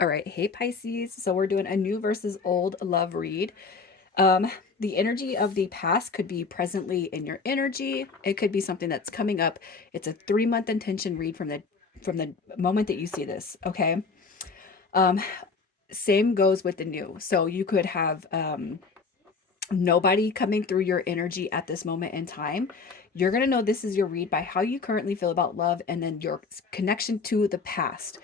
All right. Hey, Pisces. So we're doing a new versus old love read. Um, the energy of the past could be presently in your energy. It could be something that's coming up. It's a 3 month intention read from the moment that you see this. Okay. Um, Same goes with the new. So you could have nobody coming through your energy at this moment in time. You're going to know this is your read by how you currently feel about love and then your connection to the past.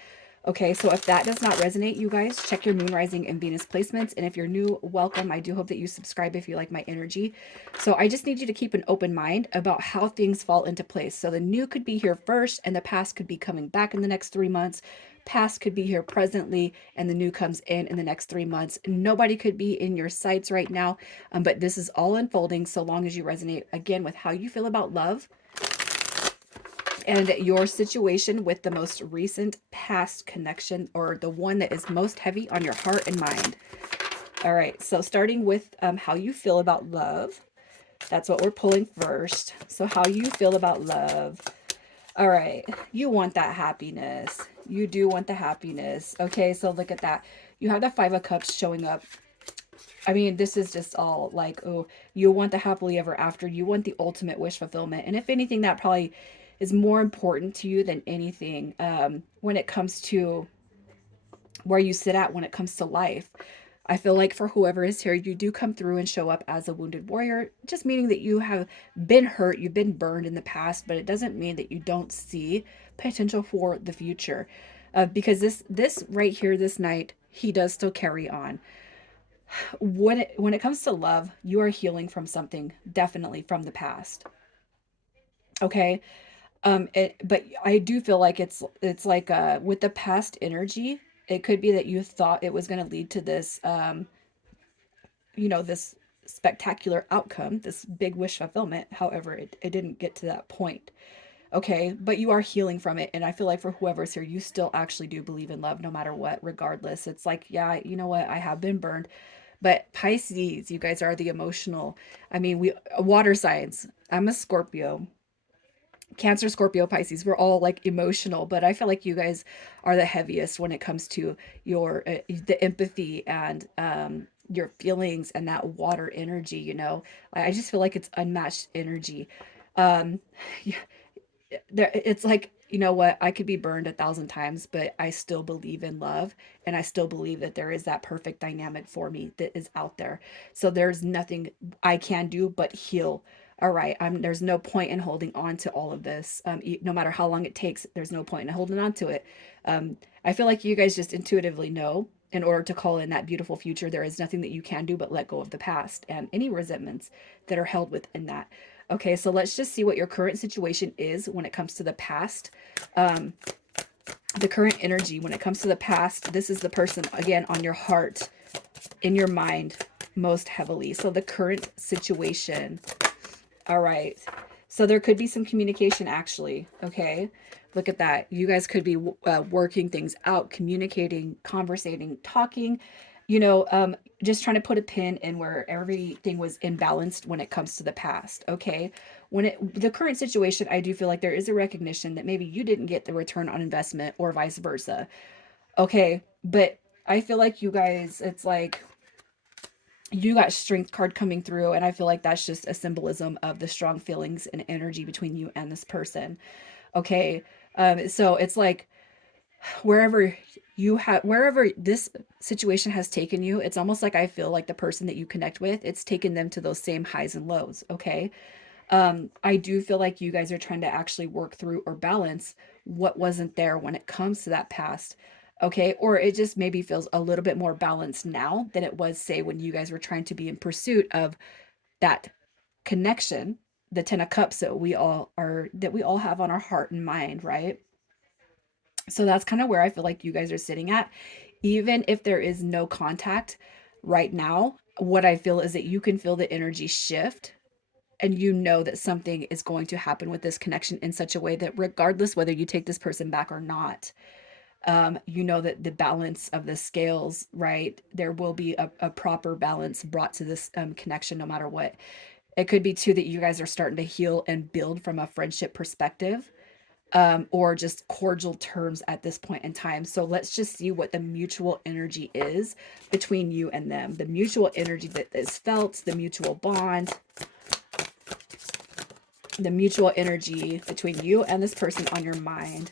Okay, so if that does not resonate, you guys, check your moon, rising, and Venus placements. And if you're new, welcome. I do hope that you subscribe if you like my energy. So I just need you to keep an open mind about how things fall into place. So the new could be here first, and the past could be coming back in the next 3 months. Past could be here presently, and the new comes in the next 3 months. Nobody could be in your sights right now, but this is all unfolding so long as you resonate again with how you feel about love and your situation with the most recent past connection, or the one that is most heavy on your heart and mind. All right, so starting with how you feel about love. That's what we're pulling first. So how you feel about love. All right, you want that happiness. You do want the happiness. Okay, so look at that. You have the Five of Cups showing up. I mean, this is just all like, oh, you want the happily ever after. You want the ultimate wish fulfillment. And if anything, that probably is more important to you than anything when it comes to where you sit at when it comes to life. I feel like for whoever is here, you do come through and show up as a wounded warrior, just meaning that you have been hurt, you've been burned in the past, but it doesn't mean that you don't see potential for the future. Because this right here, this night, he does still carry on. When it comes to love, you are healing from something, definitely from the past. Okay. But I do feel like it's like with the past energy, it could be that you thought it was going to lead to this this spectacular outcome, this big wish fulfillment. However, it didn't get to that point. Okay, but you are healing from it. And I feel like for whoever's here, you still actually do believe in love no matter what, regardless. It's like, yeah, you know what? I have been burned. But Pisces, you guys are the emotional. I mean, we water signs. I'm a Scorpio. Cancer, Scorpio, Pisces, we're all like emotional, but I feel like you guys are the heaviest when it comes to your the empathy and your feelings and that water energy, I just feel like it's unmatched energy. Um yeah, it's like, you know what, I could be burned 1,000 times, but I still believe in love, and I still believe that there is that perfect dynamic for me that is out there. So there's nothing I can do but heal. All right, there's no point in holding on to all of this. No matter how long it takes, there's no point in holding on to it. I feel like you guys just intuitively know, in order to call in that beautiful future, there is nothing that you can do but let go of the past and any resentments that are held within that. Okay, so let's just see what your current situation is when it comes to the past. Um, the current energy when it comes to the past, this is the person, again, on your heart, in your mind, most heavily. So the current situation. All right. So there could be some communication, actually. Okay. Look at that. You guys could be working things out, communicating, conversating, talking, just trying to put a pin in where everything was imbalanced when it comes to the past. Okay. The current situation, I do feel like there is a recognition that maybe you didn't get the return on investment or vice versa. Okay. But I feel like you guys, it's like, you got strength card coming through, and I feel like that's just a symbolism of the strong feelings and energy between you and this person. Okay. So it's like wherever this situation has taken you, it's almost like I feel like the person that you connect with, it's taken them to those same highs and lows. Okay. I do feel like you guys are trying to actually work through or balance what wasn't there when it comes to that past. Okay. Or it just maybe feels a little bit more balanced now than it was, say, when you guys were trying to be in pursuit of that connection, the 10 of Cups that we all have on our heart and mind, right? So that's kind of where I feel like you guys are sitting at. Even if there is no contact right now, what I feel is that you can feel the energy shift, and you know that something is going to happen with this connection in such a way that regardless whether you take this person back or not, you know that the balance of the scales, right? There will be a proper balance brought to this connection no matter what. It could be too that you guys are starting to heal and build from a friendship perspective. or just cordial terms at this point in time. So let's just see what the mutual energy is between you and them. The mutual energy that is felt, the mutual bond, the mutual energy between you and this person on your mind.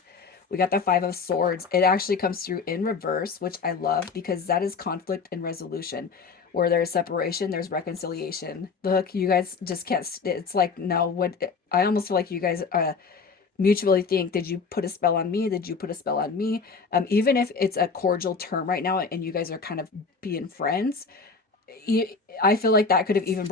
We got the Five of Swords. It actually comes through in reverse, which I love because that is conflict and resolution. Where there's separation, there's reconciliation. Look, you guys just can't. It's like, no, what? I almost feel like you guys mutually think, did you put a spell on me? Did you put a spell on me? Even if it's a cordial term right now and you guys are kind of being friends, I feel like that could have even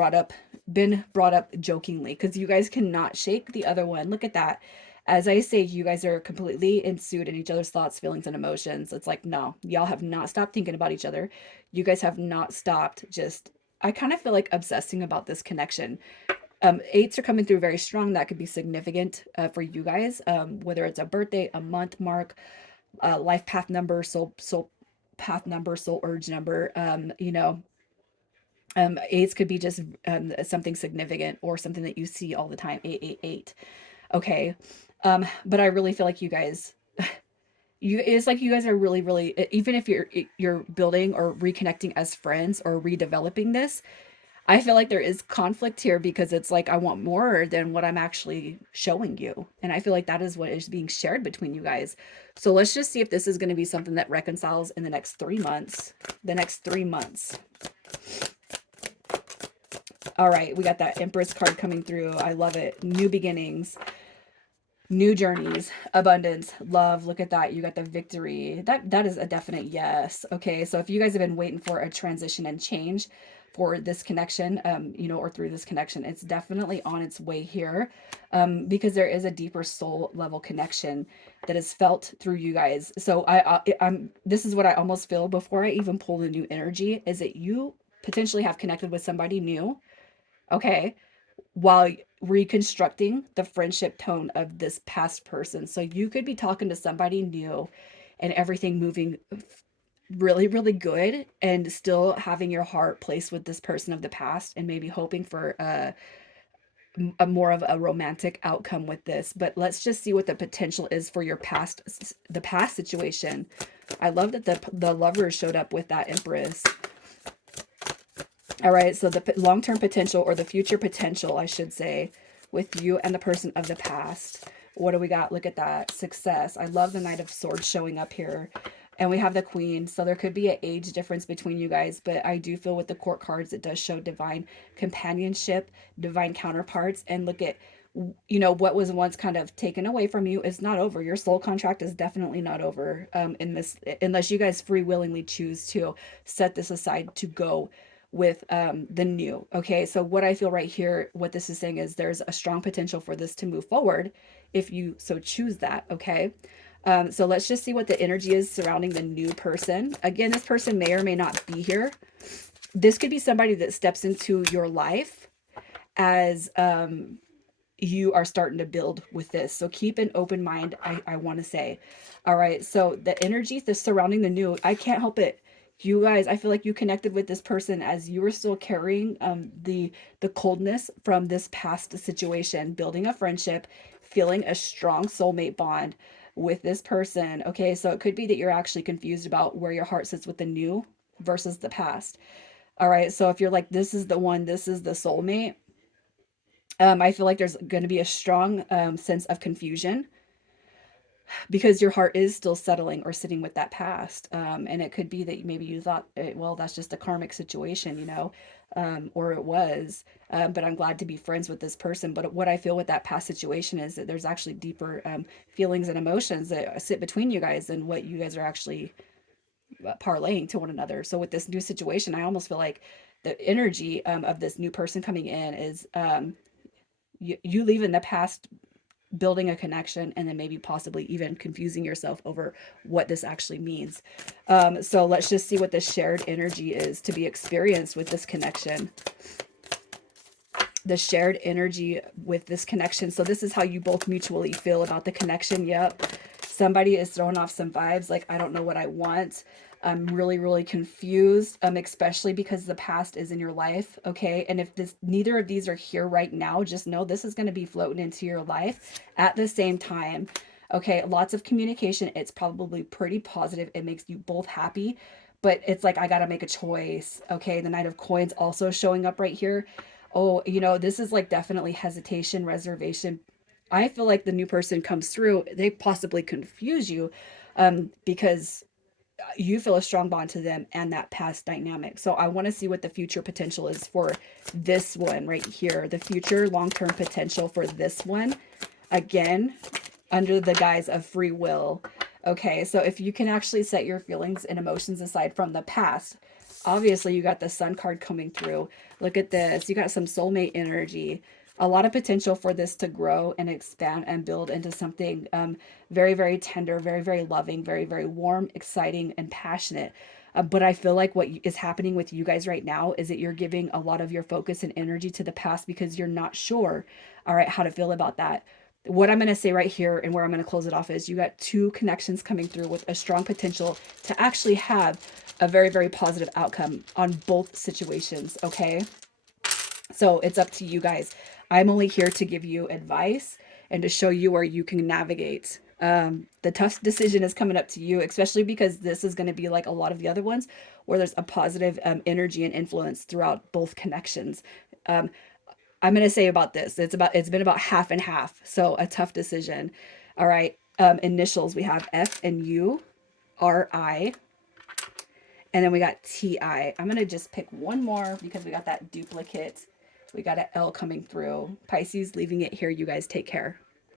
been brought up jokingly because you guys cannot shake the other one. Look at that. As I say, you guys are completely ensued in each other's thoughts, feelings, and emotions. It's like, no, y'all have not stopped thinking about each other. You guys have not stopped just, I kind of feel like obsessing about this connection. Eights are coming through very strong. That could be significant for you guys, whether it's a birthday, a month mark, life path number, soul path number, soul urge number. Eights could be just something significant or something that you see all the time. 888. Okay. But I really feel like you guys, it's like you guys are really, really, even if you're building or reconnecting as friends or redeveloping this, I feel like there is conflict here because it's like I want more than what I'm actually showing you. And I feel like that is what is being shared between you guys. So let's just see if this is going to be something that reconciles in the next 3 months. The next 3 months. All right, we got that Empress card coming through. I love it. New beginnings, new journeys, abundance, love. Look at that. You got the victory. That is a definite yes. Okay, so if you guys have been waiting for a transition and change for this connection, or through this connection, it's definitely on its way here, because there is a deeper soul level connection that is felt through you guys. So I'm this is what I almost feel before I even pull the new energy is that you potentially have connected with somebody new. Okay, while reconstructing the friendship tone of this past person. So you could be talking to somebody new and everything moving really, really good and still having your heart placed with this person of the past and maybe hoping for a more of a romantic outcome with this. But let's just see what the potential is for your the past situation. I love that the lovers showed up with that Empress. All right, so the long-term potential or the future potential, I should say, with you and the person of the past. What do we got? Look at that. Success. I love the Knight of Swords showing up here. And we have the Queen. So there could be an age difference between you guys, but I do feel with the court cards, it does show divine companionship, divine counterparts. And look at, what was once kind of taken away from you is not over. Your soul contract is definitely not over, in this, unless you guys free willingly choose to set this aside to go with the new. Okay, so what I feel right here, what this is saying is there's a strong potential for this to move forward if you so choose that. Okay, so let's just see what the energy is surrounding the new person. Again, this person may or may not be here. This could be somebody that steps into your life as you are starting to build with this. So keep an open mind, I want to say. All right, so the energy that's surrounding the new, I can't help it. You guys, I feel like you connected with this person as you were still carrying the coldness from this past situation, building a friendship, feeling a strong soulmate bond with this person. Okay, so it could be that you're actually confused about where your heart sits with the new versus the past. All right, so if you're like, this is the one, this is the soulmate, I feel like there's going to be a strong sense of confusion because your heart is still settling or sitting with that past. And it could be that maybe you thought, well, that's just a karmic situation, or it was. But I'm glad to be friends with this person. But what I feel with that past situation is that there's actually deeper feelings and emotions that sit between you guys and what you guys are actually parlaying to one another. So with this new situation, I almost feel like the energy of this new person coming in is you leaving the past, building a connection, and then maybe possibly even confusing yourself over what this actually means. So let's just see what the shared energy is to be experienced with this connection. The shared energy with this connection. So this is how you both mutually feel about the connection. Yep. Somebody is throwing off some vibes like, I don't know what I want. I'm really, really confused, especially because the past is in your life. Okay. And if neither of these are here right now, just know this is going to be floating into your life at the same time. Okay, lots of communication. It's probably pretty positive. It makes you both happy, but it's like, I got to make a choice. Okay, the Knight of Coins also showing up right here. Oh, this is like definitely hesitation, reservation. I feel like the new person comes through, they possibly confuse you, because you feel a strong bond to them and that past dynamic. So I want to see what the future potential is for this one right here. The future long-term potential for this one. Again, under the guise of free will. Okay, so if you can actually set your feelings and emotions aside from the past, obviously you got the Sun card coming through. Look at this. You got some soulmate energy. A lot of potential for this to grow and expand and build into something very, very tender, very, very loving, very, very warm, exciting, and passionate. But I feel like what is happening with you guys right now is that you're giving a lot of your focus and energy to the past because you're not sure, all right, how to feel about that. What I'm going to say right here and where I'm going to close it off is you got two connections coming through with a strong potential to actually have a very, very positive outcome on both situations. Okay. So it's up to you guys. I'm only here to give you advice and to show you where you can navigate. The tough decision is coming up to you, especially because this is going to be like a lot of the other ones where there's a positive energy and influence throughout both connections. Um, I'm going to say about this. It's been about half and half. So a tough decision. All right. Initials, we have F and U, R I, and then we got T I. I'm going to just pick one more because we got that duplicate. We got an L coming through. Pisces, leaving it here. You guys take care.